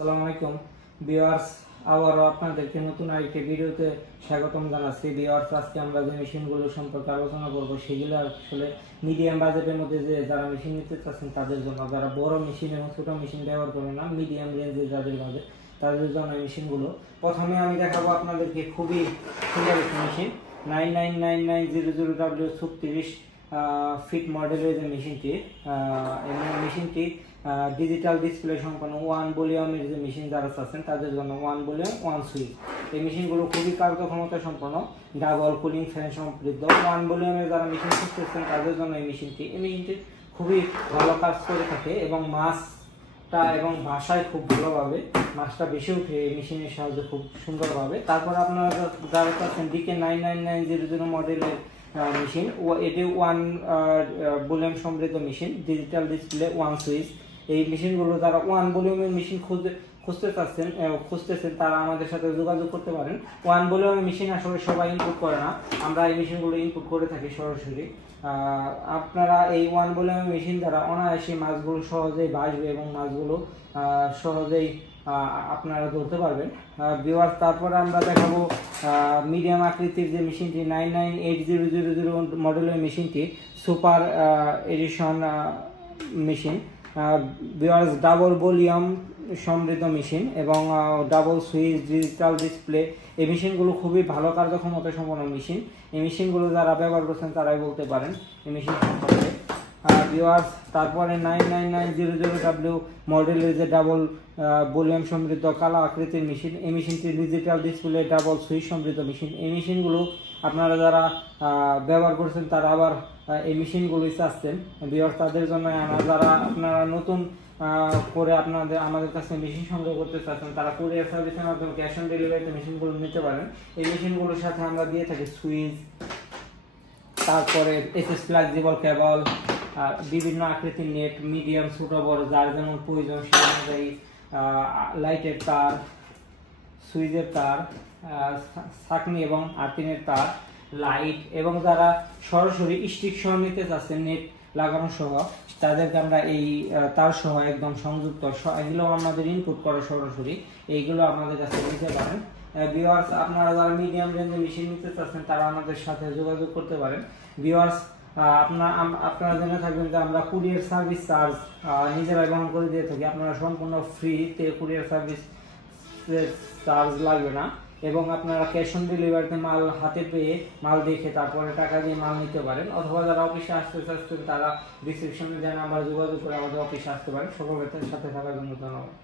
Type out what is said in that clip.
আসসালামু আলাইকুম ভিউয়ার্স, আবারও আপনাদেরকে নতুন আরেকটি ভিডিওতে স্বাগতম জানাচ্ছি। ভিউয়ার্স, আজকে আমরা যে মেশিনগুলো সম্পর্কে আলোচনা করব সেগুলো আসলে মিডিয়াম বাজেটের মধ্যে যে যারা মেশিন নিতে চাচ্ছেন তাদের জন্য, যারা বড় মেশিন এবং ছোট মেশিন ব্যবহার করেন না, মিডিয়াম রেঞ্জে যাদের বাজেট তাদের জন্য এই মেশিনগুলো। প্রথমে আমি দেখাবো আপনাদেরকে খুবই সুন্দর একটি মেশিন 999900W36 ফিট মডেলের যে মেশিনটি, এবং মেশিনটি ডিজিটাল ডিসপ্লে সম্পন্ন ওয়ান ভলিউমের যে মেশিন যারা চাচ্ছেন তাদের জন্য ওয়ান ভলিউম ওয়ান সুইচ। এই মেশিনগুলো খুবই কার্যক্ষমতা সম্পন্ন, ডাবল কুলিং ফ্যান সমৃদ্ধ। ওয়ান ভলিউমের যারা মেশিন খুঁজতেছেন তাদের জন্য এই মেশিনটি খুবই ভালো কাজ করে থাকে এবং মাছটা এবং বাসায় খুব ভালোভাবে মাছটা বেশি উঠে এই মেশিনের সাহায্যে খুব সুন্দরভাবে। তারপর আপনারা যারা চাচ্ছেন ডিকে 99900 মডেলের মেশিন, এটি ওয়ান ভলিউম সমৃদ্ধ machine, digital display one switch. এই মেশিনগুলো যারা ওয়ান ভলিউমের মেশিন খুঁজতেছেন তারা আমাদের সাথে যোগাযোগ করতে পারেন। ওয়ান ভলিউমের মেশিন আসলে সবাই ইনপুট করে না, আমরা এই মেশিনগুলো ইনপুট করে থাকি সরাসরি। আপনারা এই ওয়ান ভলিউমের মেশিন দ্বারা অনায়াসে মাছগুলো সহজেই বাসবে এবং মাছগুলো সহজেই আপনারা ধরতে পারবেন। ভিউয়ার্স, তারপরে আমরা দেখাবো মিডিয়াম আকৃতির যে মেশিনটি 998000 মডেলের মেশিনটি super edition machine. Viewers, double volume সমৃদ্ধ মেশিন এবং ডাবল সুইচ, ডিজিটাল ডিসপ্লে। এই মেশিনগুলো খুবই ভালো কার্যক্ষমতা সম্পন্ন মেশিন। এই মেশিনগুলো যারা ব্যবহার করছেন তারাই বলতে পারেন এই মেশিন সম্পর্কে। ভিউয়ার্স, তারপরে 999900W মডেলের যে ডাবল ভলিউম সমৃদ্ধ কালো আকৃতির মেশিন, এই মেশিনটি ডিজিটাল ডিসপ্লে ডাবল সুইচ সমৃদ্ধ মেশিন। এই মেশিনগুলো আপনারা যারা ব্যবহার করছেন তারা আবার এই মেশিনগুলোই চাচ্ছেন। ভিউয়ার্স, তাদের জন্য যারা আপনারা নতুন করে আমাদের কাছে মেশিন সংগ্রহ করতে চাচ্ছেন তারা কুরিয়ার সার্ভিসের মাধ্যমে ক্যাশ অন ডেলিভারিতে মেশিনগুলো নিতে পারেন। এই মেশিনগুলোর সাথে আমরা দিয়ে থাকি সুইচ, তারপরে এসএস ফ্লেক্সিবল কেবল, বিভিন্ন আকৃতির নেট, মিডিয়াম ছোট বড় যার যেমন প্রয়োজন সেই অনুযায়ী লাইটের তার, সুইচের তার, ছাঁকনি এবং আর্থিনের তার, লাইট, এবং যারা সরাসরি স্টিক সহ নিতে চাচ্ছেন নেট লাগানো সহ তাদেরকে আমরা এই তার সহ একদম সংযুক্ত এগুলো আমাদের ইনপুট করা সরাসরি, এইগুলো আমাদের কাছে নিতে পারেন। ভিউয়ার্স, আপনারা যারা মিডিয়াম রেঞ্জে মেশিন নিতে চাচ্ছেন তারা আমাদের সাথে যোগাযোগ করতে পারেন। ভিউয়ার্স, আপনারা জেনে থাকবেন যে আমরা কুরিয়ার সার্ভিস চার্জ নিজেরাই বহন করে দিয়ে থাকি। আপনারা সম্পূর্ণ ফ্রিতে কুরিয়ার সার্ভিস চার্জ লাগবে না এবং আপনারা ক্যাশ অন ডেলিভারিতে মাল হাতে পেয়ে মাল দেখে তারপরে টাকা দিয়ে মাল নিতে পারেন। অথবা যারা অফিসে আসতে চাচ্ছেন তারা রিসেপশনে যে নাম্বার যোগাযোগ করে আমাদের অফিসে আসতে পারেন। সকলের সাথে থাকার জন্য ধন্যবাদ।